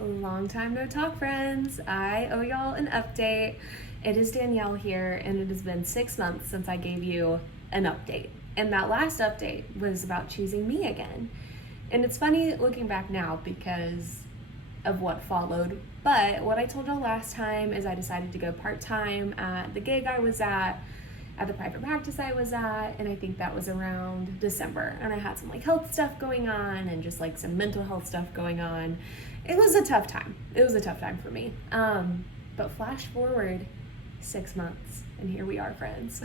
Long time no talk, friends. I owe y'all an update. It is Dannielle here, and it has been 6 months since I gave you an update. And that last update was about choosing me again. And it's funny looking back now because of what followed. But what I told y'all last time is I decided to go part-time at the gig I was at the private practice I was at, and I think that was around December. And I had some health stuff going on and just some mental health stuff going on. It was a tough time. It was a tough time for me. But flash forward 6 months, and here we are, friends.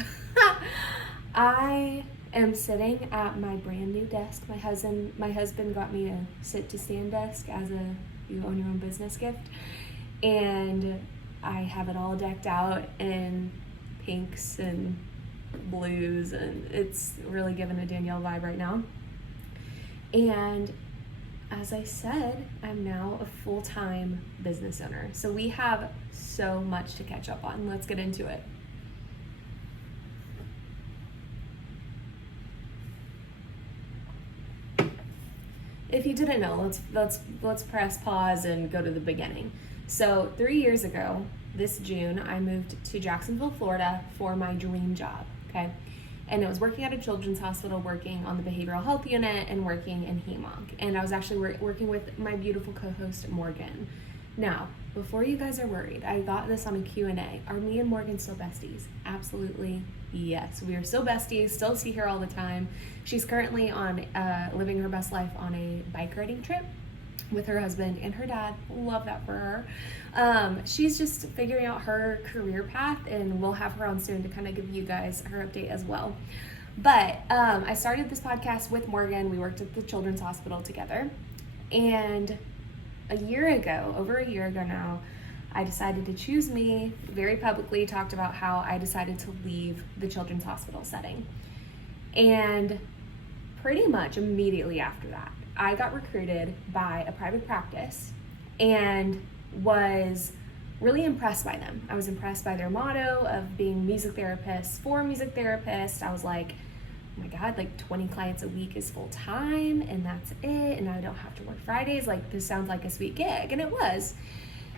I am sitting at my brand new desk. My husband got me a sit to stand desk as a you own your own business gift, and I have it all decked out in pinks and blues, and it's really giving a Dannielle vibe right now. And as I said, I'm now a full-time business owner. So we have so much to catch up on. Let's get into it. If you didn't know, let's press pause and go to the beginning. So 3 years ago, this June, I moved to Jacksonville, Florida for my dream job, okay? And I was working at a children's hospital, working on the behavioral health unit and working in HEMONC. And I was actually working with my beautiful co-host, Morgan. Now, before you guys are worried, I got this on a Q&A. Are me and Morgan still besties? Absolutely, yes. We are still besties, still see her all the time. She's currently on living her best life on a bike riding trip with her husband and her dad. Love that for her. She's just figuring out her career path, and we'll have her on soon to kind of give you guys her update as well. But I started this podcast with Morgan. We worked at the children's hospital together, and over a year ago now, I decided to choose me. Very publicly talked about how I decided to leave the children's hospital setting. And pretty much immediately after that, I got recruited by a private practice and was really impressed by them. I was impressed by their motto of being music therapists for music therapists. I was like, oh my God, 20 clients a week is full time, and that's it, and I don't have to work Fridays. This sounds like a sweet gig, and it was.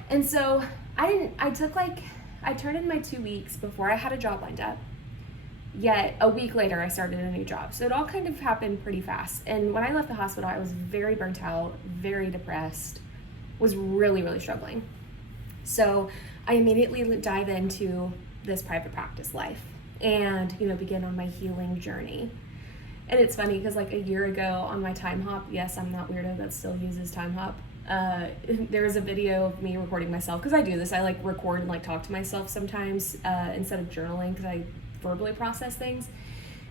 And so I turned in my 2 weeks before I had a job lined up. Yet a week later, I started a new job. So it all kind of happened pretty fast. And when I left the hospital, I was very burnt out, very depressed, was really, really struggling. So I immediately dive into this private practice life and, begin on my healing journey. And it's funny because a year ago on my time hop, yes, I'm that weirdo that still uses time hop. There was a video of me recording myself, because I do this. I record and talk to myself sometimes instead of journaling, because I verbally process things.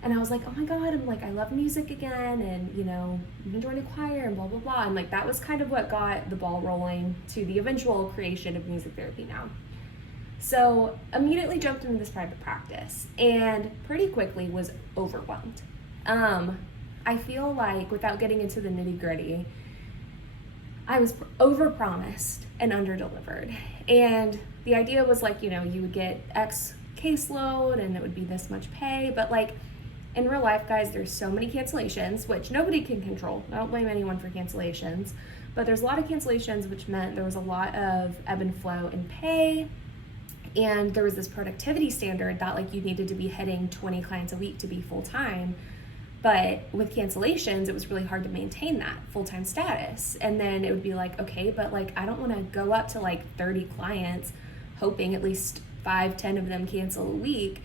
And I was like, oh my God, I love music again, and I'm gonna join a choir and blah blah blah. And that was kind of what got the ball rolling to the eventual creation of music therapy now. So immediately jumped into this private practice and pretty quickly was overwhelmed. I feel without getting into the nitty-gritty, I was overpromised and underdelivered. And the idea was you would get X caseload and it would be this much pay, but in real life, guys, there's so many cancellations, which nobody can control. I don't blame anyone for cancellations, but there's a lot of cancellations, which meant there was a lot of ebb and flow in pay, and there was this productivity standard that you needed to be hitting 20 clients a week to be full-time. But with cancellations, it was really hard to maintain that full-time status. And then it would be okay, but I don't want to go up to 30 clients hoping at least 5-10 of them cancel a week.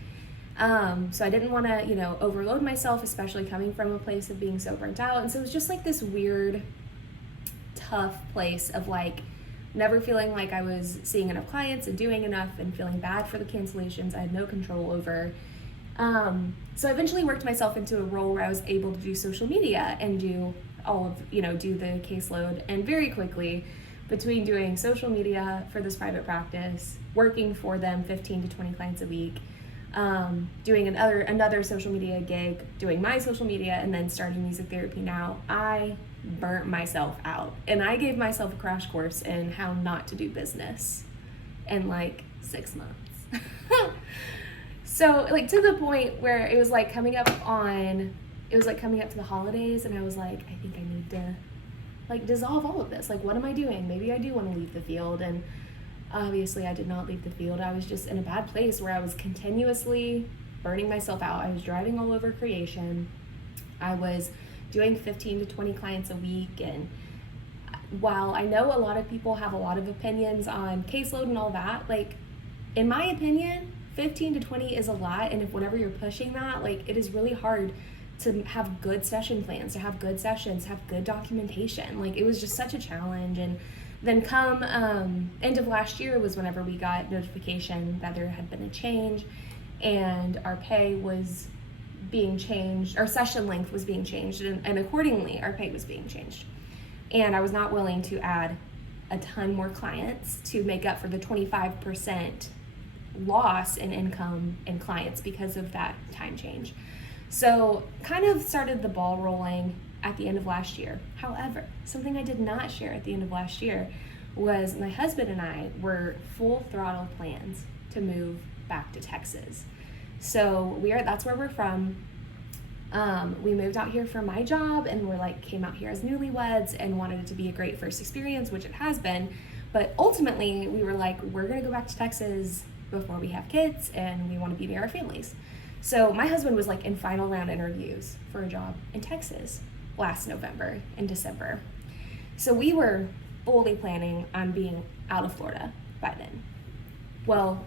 So I didn't want to, overload myself, especially coming from a place of being so burnt out. And so it was just this weird, tough place of never feeling like I was seeing enough clients and doing enough, and feeling bad for the cancellations I had no control over. So I eventually worked myself into a role where I was able to do social media and do do the caseload. And very quickly, between doing social media for this private practice, working for them 15 to 20 clients a week, doing another social media gig, doing my social media, and then starting music therapy now, I burnt myself out. And I gave myself a crash course in how not to do business in 6 months. So to the point where it was coming up to the holidays, and I was I think I need to like dissolve all of this. Like, what am I doing? Maybe I do want to leave the field. And obviously I did not leave the field. I was just in a bad place where I was continuously burning myself out. I was driving all over creation. I was doing 15 to 20 clients a week. And while I know a lot of people have a lot of opinions on caseload and all that, like, in my opinion, 15 to 20 is a lot. And if whenever you're pushing that, like, it is really hard to have good session plans, to have good sessions, have good documentation. Like, it was just such a challenge. And then come end of last year was whenever we got notification that there had been a change and our pay was being changed, our session length was being changed, and accordingly our pay was being changed. And I was not willing to add a ton more clients to make up for the 25% loss in income and clients because of that time change. So kind of started the ball rolling at the end of last year. However, something I did not share at the end of last year was my husband and I were full throttle plans to move back to Texas. So that's where we're from. We moved out here for my job, and came out here as newlyweds and wanted it to be a great first experience, which it has been. But ultimately we were like, we're gonna go back to Texas before we have kids, and we want to be near our families. So my husband was in final round interviews for a job in Texas last November and December. So we were fully planning on being out of Florida by then. Well,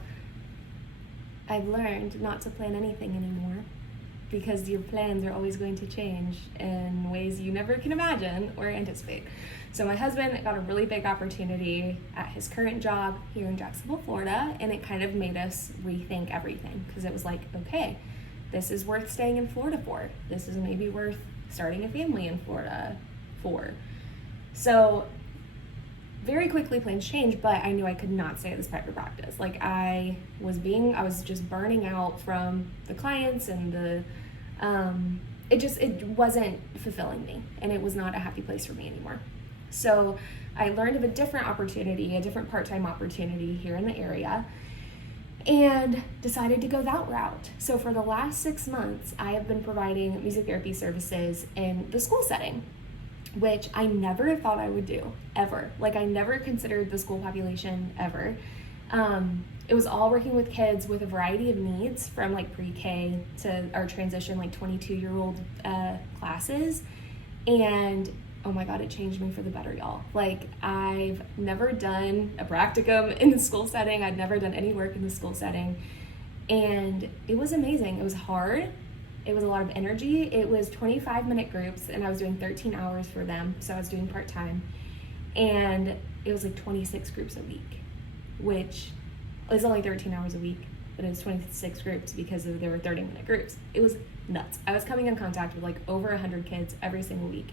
I've learned not to plan anything anymore, because your plans are always going to change in ways you never can imagine or anticipate. So my husband got a really big opportunity at his current job here in Jacksonville, Florida, and it kind of made us rethink everything, because it was like, okay, this is worth staying in Florida for. This is maybe worth starting a family in Florida for. So very quickly plans changed, but I knew I could not stay at this private practice. I was just burning out from the clients, and it wasn't fulfilling me, and it was not a happy place for me anymore. So I learned of a different opportunity, a different part-time opportunity here in the area, and decided to go that route. So for the last 6 months, I have been providing music therapy services in the school setting, which I never thought I would do, ever. I never considered the school population ever. It was all working with kids with a variety of needs, from pre-K to our transition 22-year-old classes. And oh my God, it changed me for the better, y'all. I've never done a practicum in the school setting. I'd never done any work in the school setting. And it was amazing. It was hard. It was a lot of energy. It was 25-minute groups, and I was doing 13 hours for them. So I was doing part-time. And it was 26 groups a week, which is only 13 hours a week, but it was 26 groups because there were 30-minute groups. It was nuts. I was coming in contact with over 100 kids every single week.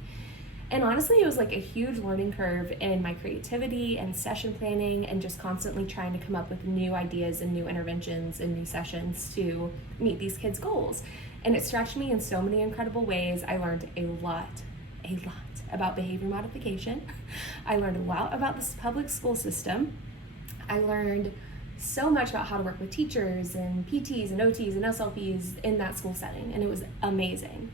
And honestly, it was a huge learning curve in my creativity and session planning, and just constantly trying to come up with new ideas and new interventions and new sessions to meet these kids' goals. And it stretched me in so many incredible ways. I learned a lot about behavior modification. I learned a lot about this public school system. I learned so much about how to work with teachers and PTs and OTs and SLPs in that school setting, and it was amazing.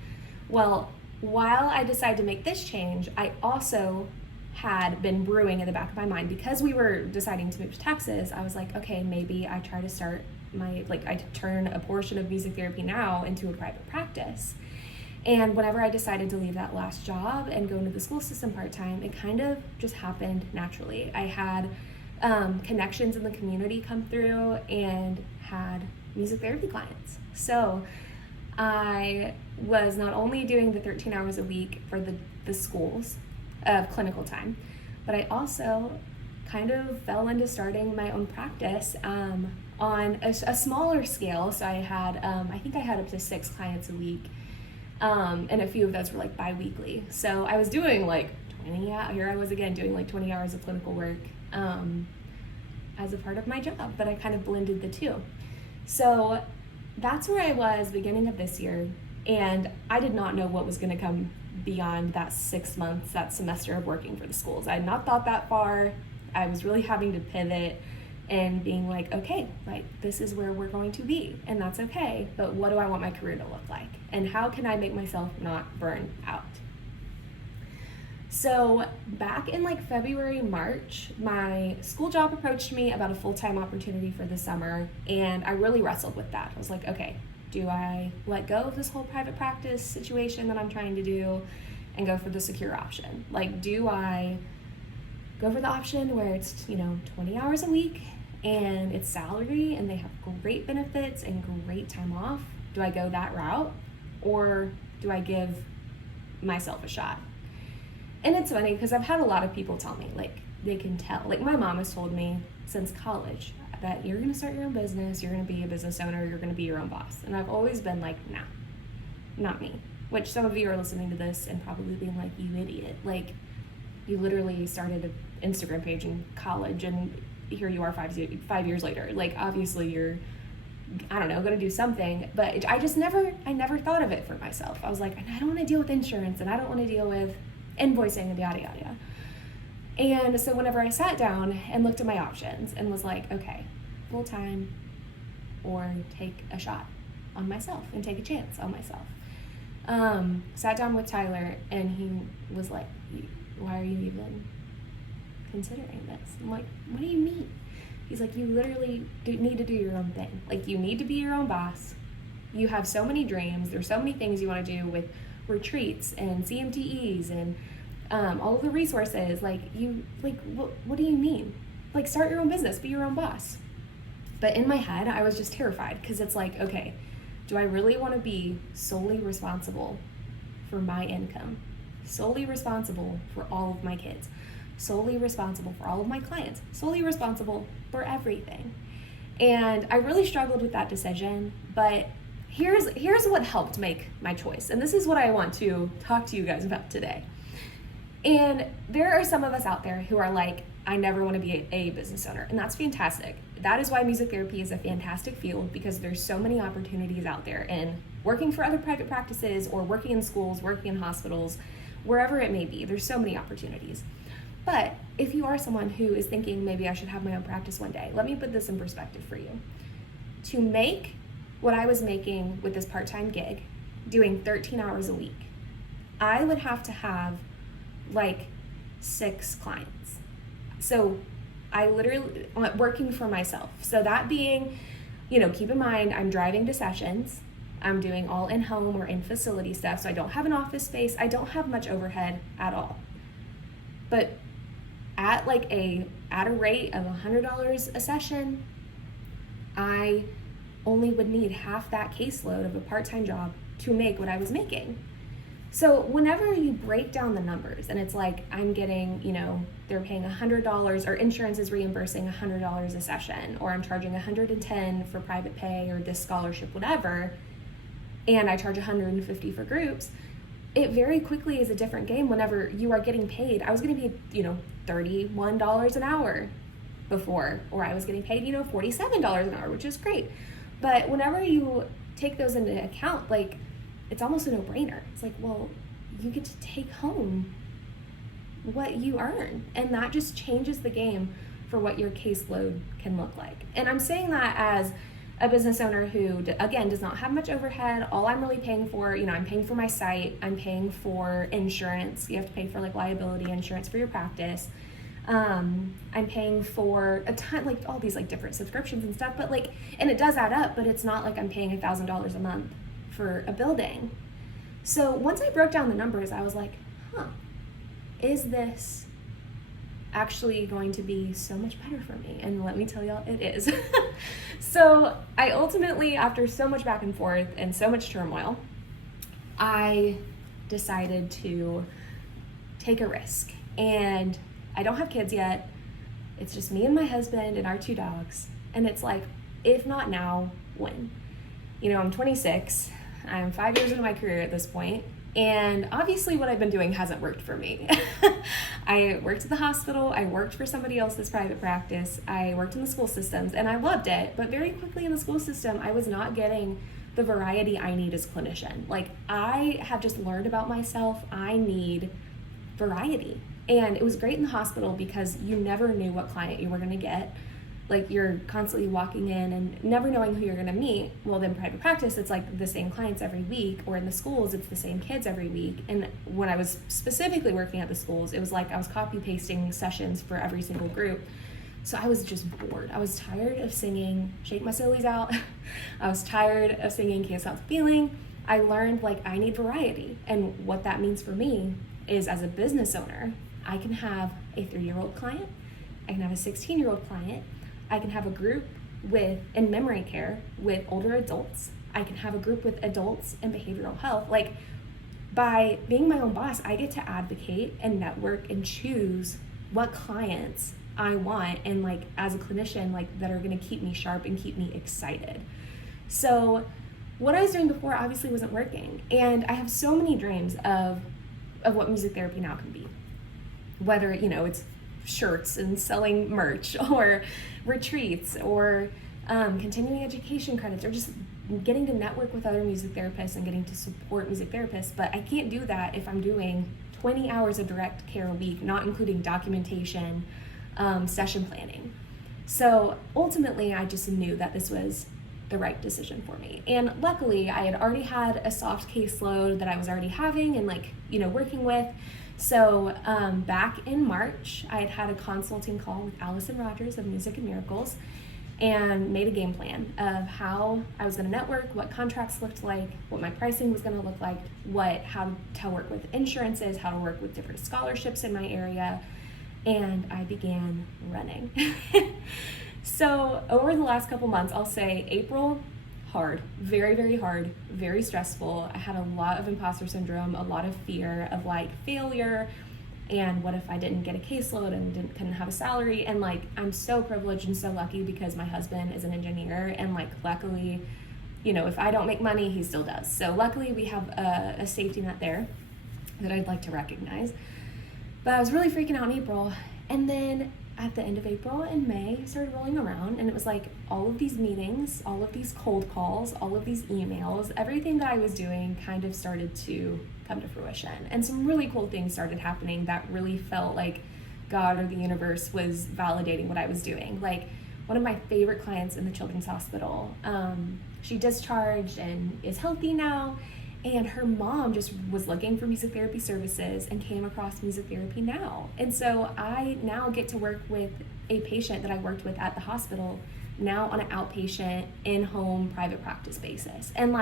Well, while I decided to make this change, I also had been brewing in the back of my mind, because we were deciding to move to Texas. I was like, okay, maybe I try to start I turn a portion of music therapy now into a private practice. And whenever I decided to leave that last job and go into the school system part-time, it kind of just happened naturally. I had connections in the community come through and had music therapy clients. So I was not only doing the 13 hours a week for the schools of clinical time, but I also kind of fell into starting my own practice on a smaller scale. So I had, I think I had up to 6 clients a week, and a few of those were bi-weekly. So I was doing 20 hours, here I was again doing 20 hours of clinical work as a part of my job, but I kind of blended the two. So that's where I was beginning of this year, and I did not know what was going to come beyond that 6 months, that semester of working for the schools. I had not thought that far. I was really having to pivot and being okay, this is where we're going to be, and that's okay, but what do I want my career to look like? And how can I make myself not burn out? So back in like February, March, my school job approached me about a full-time opportunity for the summer, and I really wrestled with that. I was like, okay, do I let go of this whole private practice situation that I'm trying to do and go for the secure option? Like, do I go for the option where it's, 20 hours a week and it's salary and they have great benefits and great time off? Do I go that route, or do I give myself a shot? And it's funny because I've had a lot of people tell me, like, they can tell. Like, my mom has told me since college that you're going to start your own business, you're going to be a business owner, you're going to be your own boss. And I've always been like, nah, not me. Which some of you are listening to this and probably being like, you idiot. Like, you literally started an Instagram page in college and here you are 5 years later. Like, obviously you're, I don't know, going to do something. But I never thought of it for myself. I was like, I don't want to deal with insurance and I don't want to deal with invoicing and yada yada. And so whenever I sat down and looked at my options and was like, okay, full time or take a shot on myself and take a chance on myself. Sat down with Tyler and he was like, why are you even considering this? I'm like, what do you mean? He's like, you literally need to do your own thing. Like, you need to be your own boss. You have so many dreams. There's so many things you want to do with retreats and CMTEs and all of the resources. Like, what do you mean? Like, start your own business, be your own boss. But in my head, I was just terrified because it's like, okay, do I really want to be solely responsible for my income, solely responsible for all of my kids, solely responsible for all of my clients, solely responsible for everything? And I really struggled with that decision, but here's what helped make my choice. And this is what I want to talk to you guys about today. And there are some of us out there who are like, I never want to be a business owner. And that's fantastic. That is why music therapy is a fantastic field, because there's so many opportunities out there in working for other private practices or working in schools, working in hospitals, wherever it may be. There's so many opportunities. But if you are someone who is thinking maybe I should have my own practice one day, let me put this in perspective for you. To make what I was making with this part-time gig, doing 13 hours a week, I would have to have like 6 clients. So I literally, working for myself. So that being, keep in mind, I'm driving to sessions. I'm doing all in-home or in-facility stuff. So I don't have an office space. I don't have much overhead at all. But at a rate of $100 a session, I only would need half that caseload of a part-time job to make what I was making. So whenever you break down the numbers and it's like I'm getting, they're paying $100 or insurance is reimbursing $100 a session, or I'm charging $110 for private pay or this scholarship, whatever, and I charge $150 for groups, it very quickly is a different game whenever you are getting paid. I was getting paid, $31 an hour before, or I was getting paid, $47 an hour, which is great. But whenever you take those into account, like, it's almost a no-brainer. It's like, well, you get to take home what you earn, and that just changes the game for what your caseload can look like. And I'm saying that as a business owner who, again, does not have much overhead. All I'm really paying for, I'm paying for my site, I'm paying for insurance. You have to pay for liability insurance for your practice. I'm paying for a ton, all these different subscriptions and stuff, but and it does add up, but it's not like I'm paying $1,000 a month for a building. So once I broke down the numbers, I was like, is this actually going to be so much better for me? And let me tell y'all, it is. So I ultimately, after so much back and forth and so much turmoil, I decided to take a risk. And I don't have kids yet. It's just me and my husband and our 2 dogs. And it's like, if not now, when? I'm 26. I'm 5 years into my career at this point. And obviously what I've been doing hasn't worked for me. I worked at the hospital, I worked for somebody else's private practice, I worked in the school systems, and I loved it. But very quickly in the school system, I was not getting the variety I need as a clinician. I have just learned about myself, I need variety. And it was great in the hospital because you never knew what client you were gonna get. like you're constantly walking in and never knowing who you're going to meet. Well, then private practice, it's like the same clients every week, or in the schools, it's the same kids every week. And when I was specifically working at the schools, it was like I was copy pasting sessions for every single group. So I was just bored. I was tired of singing Shake My Sillies Out. I was tired of singing Can't Stop the Feeling. I learned like I need variety. And what that means for me is, as a business owner, I can have a 3-year-old client, I can have a 16-year-old client, I can have a group in memory care with older adults. I can have a group with adults in behavioral health. Like, by being my own boss, I get to advocate and network and choose what clients I want, and like as a clinician, like that are going to keep me sharp and keep me excited. So what I was doing before obviously wasn't working, and I have so many dreams of what music therapy now can be. Whether, it's shirts and selling merch, or retreats, or continuing education credits, or just getting to network with other music therapists and getting to support music therapists. But I can't do that if I'm doing 20 hours of direct care a week, not including documentation, session planning. So ultimately, I just knew that this was the right decision for me. And luckily, I had already had a soft caseload that I was already having and working with. So back in March, I had a consulting call with Allison Rogers of Music and Miracles, and made a game plan of how I was going to network, what contracts looked like, what my pricing was going to look like, how to work with insurances, how to work with different scholarships in my area, and I began running. So over the last couple months, I'll say April, hard, very, very hard, very stressful. I had a lot of imposter syndrome, a lot of fear of failure, and what if I didn't get a caseload and couldn't have a salary. And I'm so privileged and so lucky because my husband is an engineer, and luckily, if I don't make money, he still does. So luckily we have a safety net there that I'd like to recognize. But I was really freaking out in April, and then at the end of April and May started rolling around, and it was all of these meetings, all of these cold calls, all of these emails, everything that I was doing kind of started to come to fruition. And some really cool things started happening that really felt like God or the universe was validating what I was doing. One of my favorite clients in the children's hospital, she discharged and is healthy now, and her mom just was looking for music therapy services and came across Music Therapy Now. And so I now get to work with a patient that I worked with at the hospital, now on an outpatient, in-home, private practice basis. And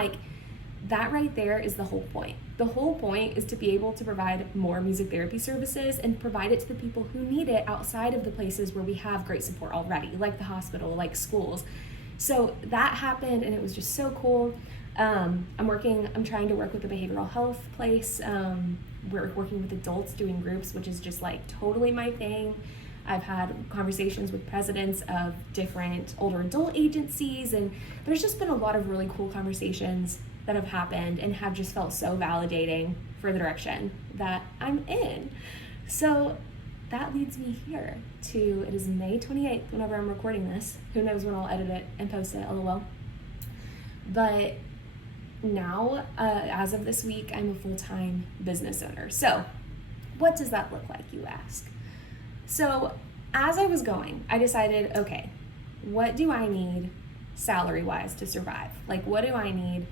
that right there is the whole point. The whole point is to be able to provide more music therapy services and provide it to the people who need it outside of the places where we have great support already, like the hospital, like schools. So that happened, and it was just so cool. I'm trying to work with a behavioral health place. We're working with adults doing groups, which is just totally my thing. I've had conversations with presidents of different older adult agencies, and there's just been a lot of really cool conversations that have happened and have just felt so validating for the direction that I'm in. So that leads me here to, it is May 28th whenever I'm recording this. Who knows when I'll edit it and post it, lol. But now, as of this week, I'm a full-time business owner. So what does that look like, you ask? So as I was going, I decided, okay, what do I need salary-wise to survive? What do I need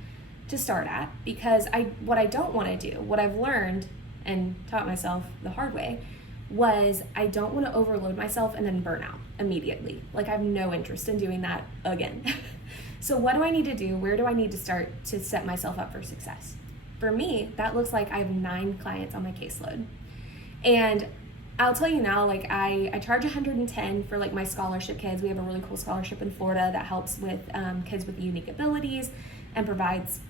to start at? Because what I don't want to do, what I've learned and taught myself the hard way, was I don't want to overload myself and then burn out immediately. I have no interest in doing that again. So what do I need to do? Where do I need to start to set myself up for success? For me, that looks like I have 9 clients on my caseload. And I'll tell you now, I charge $110 for my scholarship kids. We have a really cool scholarship in Florida that helps with kids with unique abilities and provides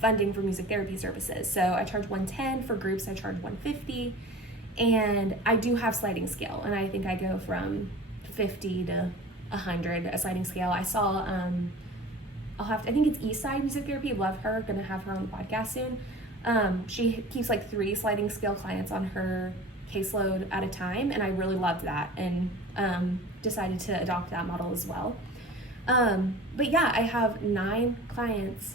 funding for music therapy services. So I charge $110 for groups. I charge $150, and I do have sliding scale, and I think I go from 50 to 100 a sliding scale. I saw I think it's Eastside Music Therapy. Love her. Gonna have her on the podcast soon. She keeps 3 sliding scale clients on her caseload at a time, and I really loved that, and decided to adopt that model as well. But yeah, I have 9 clients,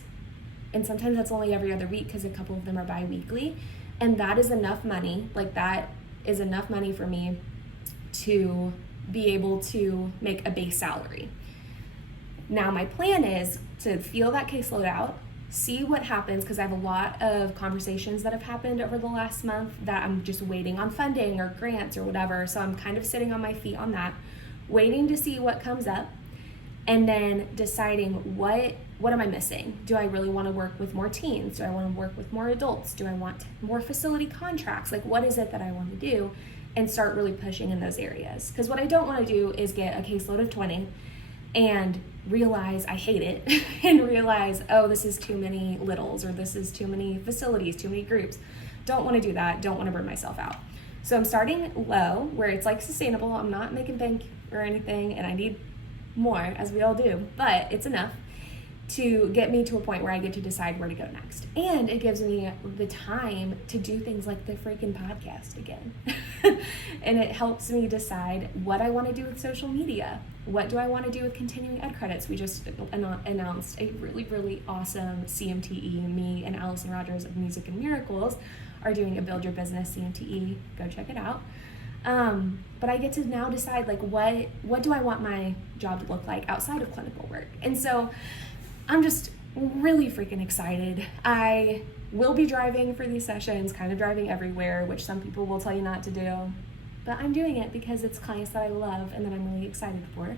and sometimes that's only every other week because a couple of them are bi-weekly, and that is enough money. That is enough money for me to be able to make a base salary. Now my plan is to feel that caseload out, see what happens, because I have a lot of conversations that have happened over the last month that I'm just waiting on funding or grants or whatever. So I'm kind of sitting on my feet on that, waiting to see what comes up, and then deciding what am I missing? Do I really want to work with more teens? Do I want to work with more adults? Do I want more facility contracts? Like, what is it that I want to do? And start really pushing in those areas. Because what I don't want to do is get a caseload of 20 and realize I hate it and realize, oh, this is too many littles, or this is too many facilities, too many groups. Don't want to do that. Don't want to burn myself out. So I'm starting low, where it's like sustainable. I'm not making bank or anything, and I need more, as we all do, but it's enough to get me to a point where I get to decide where to go next. And it gives me the time to do things like the freaking podcast again. And it helps me decide what I want to do with social media. What do I want to do with continuing ed credits? We just announced a really, really awesome CMTE. Me and Allison Rogers of Music and Miracles are doing a Build Your Business CMTE. Go check it out. But I get to now decide, like, what do I want my job to look like outside of clinical work? And so I'm just really freaking excited. I will be driving for these sessions, kind of driving everywhere, which some people will tell you not to do, but I'm doing it because it's clients that I love and that I'm really excited for.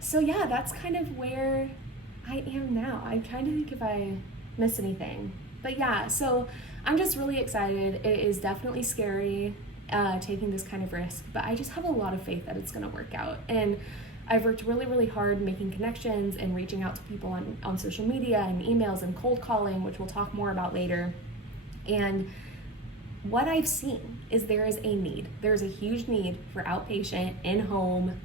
So yeah, that's kind of where I am now. I'm trying to think if I missed anything, but yeah, so I'm just really excited. It is definitely scary taking this kind of risk, but I just have a lot of faith that it's going to work out. And I've worked really, really hard making connections and reaching out to people on social media and emails and cold calling, which we'll talk more about later. And what I've seen is there is a need. There's a huge need for outpatient, in-home,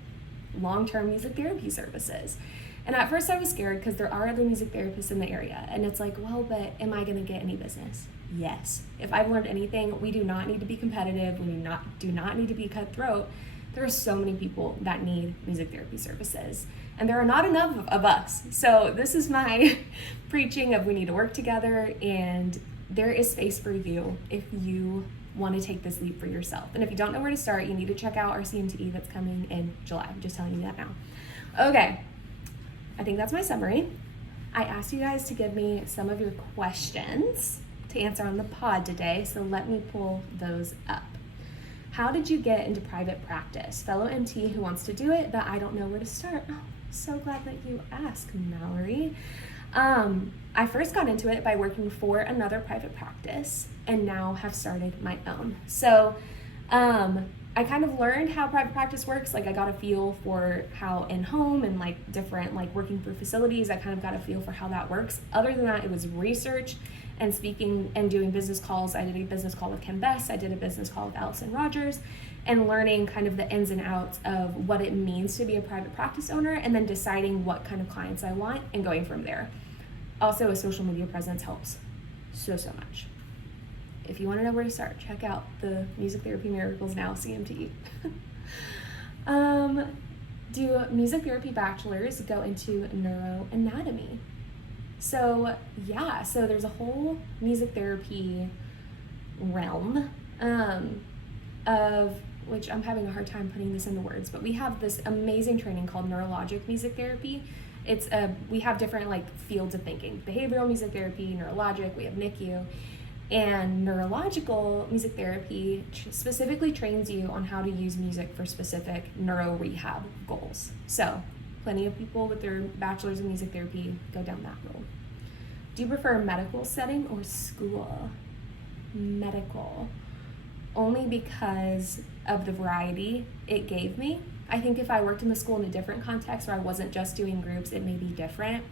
long-term music therapy services. And at first I was scared because there are other music therapists in the area. And it's like, well, but am I going to get any business? Yes. If I've learned anything, we do not need to be competitive. We do not need to be cutthroat. There are so many people that need music therapy services, and there are not enough of us. So this is my preaching of we need to work together, and there is space for you if you want to take this leap for yourself. And if you don't know where to start, you need to check out our CMTE that's coming in July. I'm just telling you that now. Okay, I think that's my summary. I asked you guys to give me some of your questions to answer on the pod today, so let me pull those up. How did you get into private practice? Fellow MT who wants to do it, but I don't know where to start. Oh, so glad that you asked, Mallory. I first got into it by working for another private practice and now have started my own. So I kind of learned how private practice works. Like, I got a feel for how in-home and like different, like working for facilities, I kind of got a feel for how that works. Other than that, it was research and speaking and doing business calls. I did a business call with Kim Bess. I did a business call with Allison Rogers, and learning kind of the ins and outs of what it means to be a private practice owner, and then deciding what kind of clients I want and going from there. Also, a social media presence helps so much. If you want to know where to start, check out the Music Therapy Miracles Now CMT. Do music therapy bachelors go into neuroanatomy? So yeah, so there's a whole music therapy realm of which I'm having a hard time putting this into words, but we have this amazing training called neurologic music therapy. We have different like fields of thinking: behavioral music therapy, neurologic, we have NICU. And neurological music therapy specifically trains you on how to use music for specific neuro rehab goals. So plenty of people with their bachelor's in music therapy go down that road. Do you prefer a medical setting or school? Medical. Only because of the variety it gave me. I think if I worked in the school in a different context where I wasn't just doing groups, it may be different.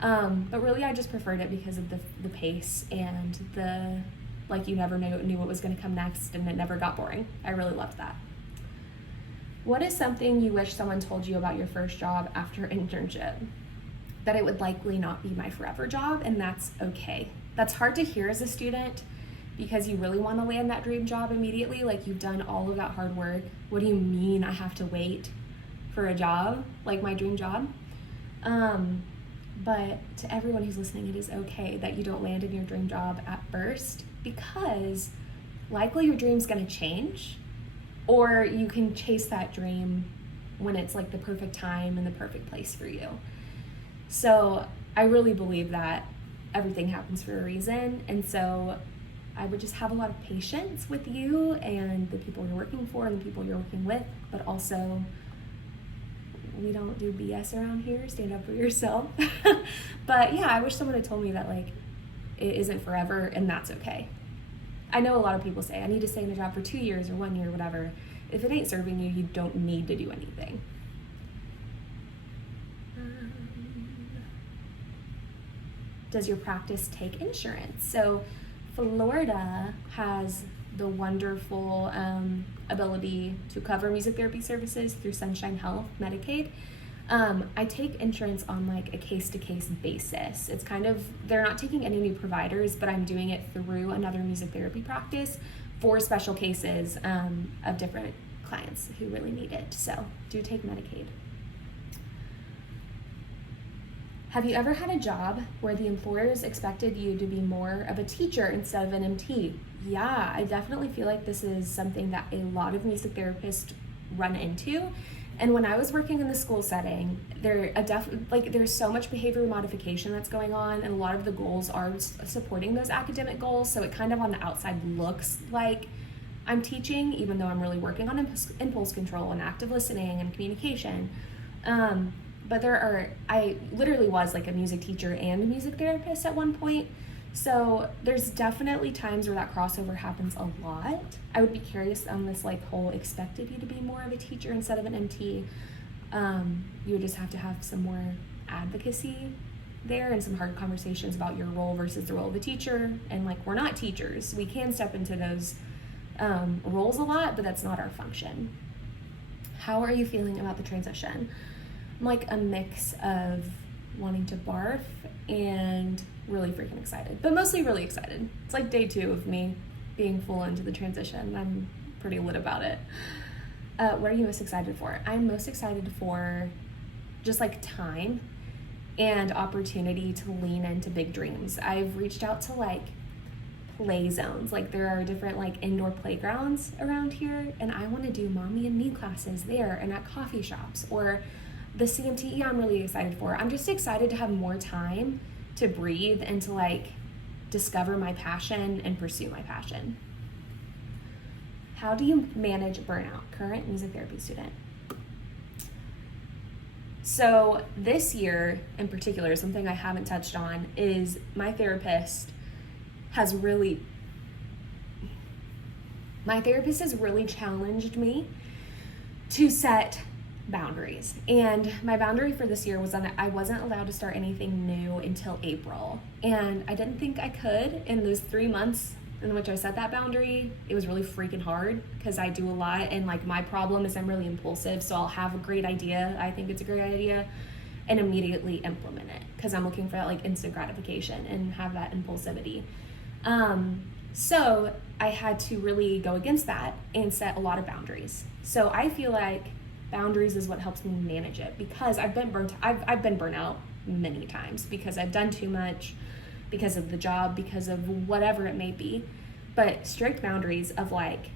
But really I just preferred it because of the pace and the, like, you never knew what was going to come next, and it never got boring. I really loved that. What is something you wish someone told you about your first job after internship? That it would likely not be my forever job, and that's okay. That's hard to hear as a student because you really want to land that dream job immediately. Like, you've done all of that hard work. What do you mean I have to wait for a job, like my dream job? But to everyone who's listening, it is okay that you don't land in your dream job at first, because likely your dream's going to change. or you can chase that dream when it's like the perfect time and the perfect place for you. So I really believe that everything happens for a reason, and so I would just have a lot of patience with you and the people you're working for and the people you're working with, but also we don't do BS around here. Stand up for yourself. But yeah, I wish someone had told me that like it isn't forever, and that's okay. I know a lot of people say I need to stay in a job for 2 years or 1 year, whatever. If it ain't serving you, you don't need to do anything. Does your practice take insurance? So Florida has the wonderful ability to cover music therapy services through Sunshine Health, Medicaid. I take insurance on like a case-to-case basis. It's kind of, they're not taking any new providers, but I'm doing it through another music therapy practice for special cases of different clients who really need it. So do take Medicaid. Have you ever had a job where the employers expected you to be more of a teacher instead of an MT? Yeah, I definitely feel like this is something that a lot of music therapists run into. And when I was working in the school setting, there's so much behavior modification that's going on, and a lot of the goals are supporting those academic goals. So it kind of on the outside looks like I'm teaching, even though I'm really working on impulse control and active listening and communication. But I literally was like a music teacher and a music therapist at one point. So there's definitely times where that crossover happens a lot. I would be curious on this like whole expected you to be more of a teacher instead of an MT. You would just have to have some more advocacy there and some hard conversations about your role versus the role of a teacher. And like, we're not teachers. We can step into those roles a lot, but that's not our function. How are you feeling about the transition? I'm like a mix of wanting to barf and really freaking excited, but mostly really excited. It's like day 2 of me being full into the transition. I'm pretty lit about it. What are you most excited for? I'm most excited for just like time and opportunity to lean into big dreams. I've reached out to like play zones. Like there are different like indoor playgrounds around here, and I want to do mommy and me classes there and at coffee shops, or the CMTE I'm really excited for. I'm just excited to have more time to breathe and to like discover my passion and pursue my passion. How do you manage burnout? Current music therapy student. So this year in particular, something I haven't touched on is my therapist has really challenged me to set boundaries. And my boundary for this year was that I wasn't allowed to start anything new until April. And I didn't think I could in those 3 months in which I set that boundary. It was really freaking hard because I do a lot, and like my problem is I'm really impulsive. So I'll have a great idea, I think it's a great idea, and immediately implement it because I'm looking for that like instant gratification and have that impulsivity. So I had to really go against that and set a lot of boundaries. So I feel like boundaries is what helps me manage it, because I've been burnt out many times because I've done too much, because of the job, because of whatever it may be. But strict boundaries of like,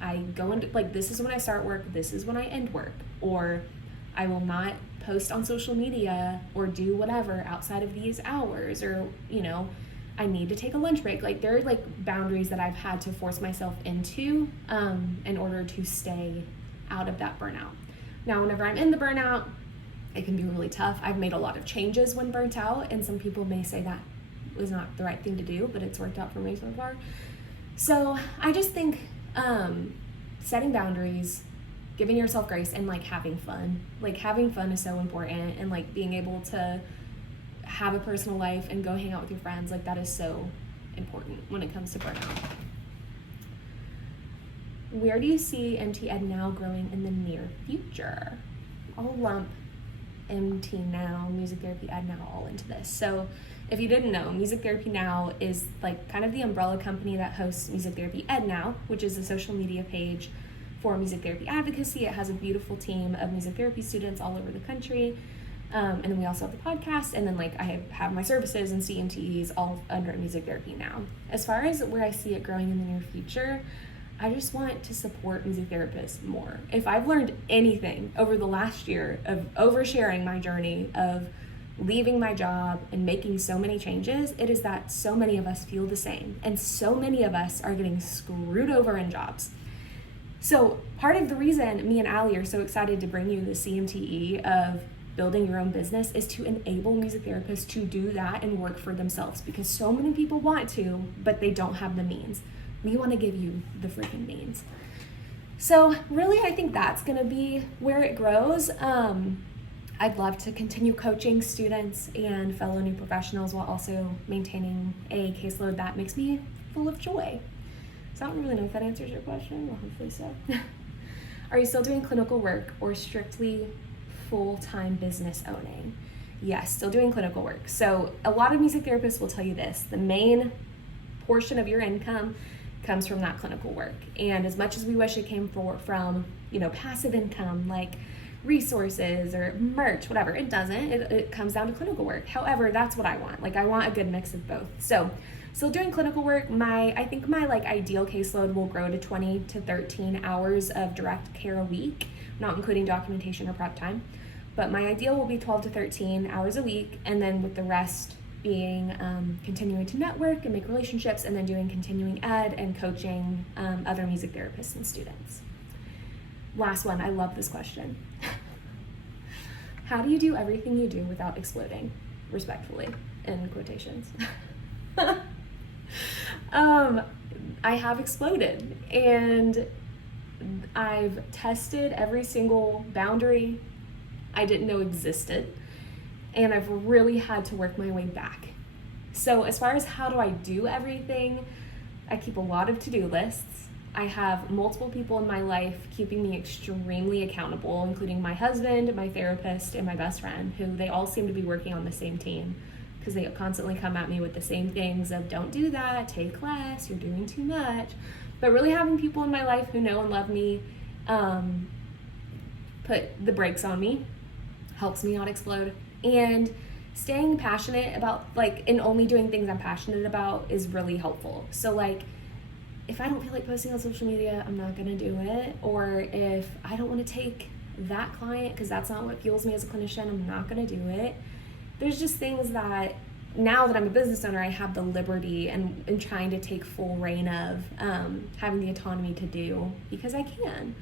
I go into like, this is when I start work, this is when I end work, or I will not post on social media or do whatever outside of these hours, or I need to take a lunch break. Like there are like boundaries that I've had to force myself into in order to stay out of that burnout. Now, whenever I'm in the burnout, it can be really tough. I've made a lot of changes when burnt out, and some people may say that was not the right thing to do, but it's worked out for me so far. So I just think setting boundaries, giving yourself grace, and like having fun. Like having fun is so important, and like being able to have a personal life and go hang out with your friends, like that is so important when it comes to burnout. Where do you see MT Ed Now growing in the near future? I'll lump MT Now, Music Therapy Ed Now, all into this. So if you didn't know, Music Therapy Now is like kind of the umbrella company that hosts Music Therapy Ed Now, which is a social media page for music therapy advocacy. It has a beautiful team of music therapy students all over the country. And then we also have the podcast, and then like I have my services and CMTEs all under Music Therapy Now. As far as where I see it growing in the near future, I just want to support music therapists more. If I've learned anything over the last year of oversharing my journey of leaving my job and making so many changes, it is that so many of us feel the same, and so many of us are getting screwed over in jobs. So part of the reason me and Allie are so excited to bring you the CMTE of building your own business is to enable music therapists to do that and work for themselves, because so many people want to, but they don't have the means. We want to give you the freaking means. So really, I think that's going to be where it grows. I'd love to continue coaching students and fellow new professionals while also maintaining a caseload that makes me full of joy. So I don't really know if that answers your question. Well, hopefully so. Are you still doing clinical work or strictly full-time business owning? Yes, still doing clinical work. So a lot of music therapists will tell you this: the main portion of your income comes from that clinical work. And as much as we wish it came from passive income like resources or merch, whatever, it doesn't. It comes down to clinical work. However, that's what I want. Like, I want a good mix of both. So still doing clinical work. I think my ideal caseload will grow to 20 to 13 hours of direct care a week, not including documentation or prep time. But my ideal will be 12 to 13 hours a week, and then with the rest being continuing to network and make relationships, and then doing continuing ed and coaching other music therapists and students. Last one, I love this question. How do you do everything you do without exploding? Respectfully, in quotations. I have exploded, and I've tested every single boundary I didn't know existed, and I've really had to work my way back. So as far as how do I do everything, I keep a lot of to-do lists. I have multiple people in my life keeping me extremely accountable, including my husband, my therapist, and my best friend, who they all seem to be working on the same team, because they constantly come at me with the same things of don't do that, take less, you're doing too much. But really having people in my life who know and love me put the brakes on me helps me not explode. And staying passionate about and only doing things I'm passionate about is really helpful. So if I don't feel like posting on social media, I'm not gonna do it. Or if I don't wanna take that client because that's not what fuels me as a clinician, I'm not gonna do it. There's just things that now that I'm a business owner, I have the liberty and trying to take full reign of having the autonomy to do, because I can.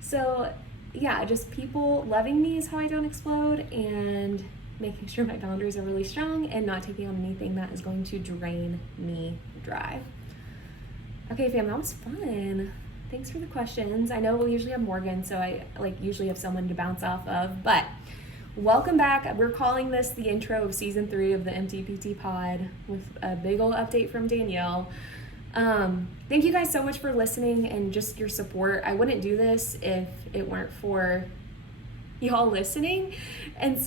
So yeah, just people loving me is how I don't explode, and making sure my boundaries are really strong and not taking on anything that is going to drain me dry. Okay, fam, that was fun. Thanks for the questions. I know we usually have Morgan, so I usually have someone to bounce off of, but welcome back. We're calling this the intro of season 3 of the MTPT pod with a big old update from Dannielle. Thank you guys so much for listening and just your support. I wouldn't do this if it weren't for y'all listening. And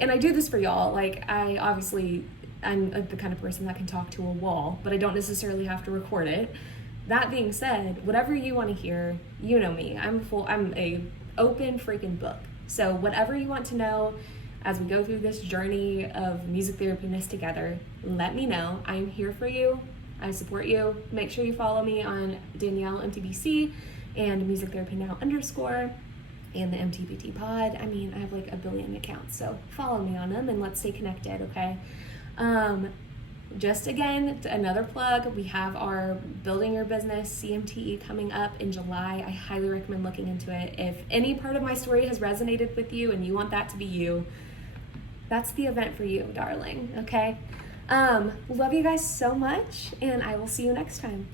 I do this for y'all. I'm the kind of person that can talk to a wall, but I don't necessarily have to record it. That being said, whatever you want to hear, you know me. I'm a open freaking book. So whatever you want to know as we go through this journey of music therapiness together, let me know. I'm here for you. I support you. Make sure you follow me on Dannielle MTBC and Music Therapy Now _ and the MTPT pod. I mean, I have a billion accounts, so follow me on them and let's stay connected, okay? Just again, another plug, we have our Building Your Business CMTE coming up in July. I highly recommend looking into it. If any part of my story has resonated with you and you want that to be you, that's the event for you, darling, okay? Love you guys so much, and I will see you next time.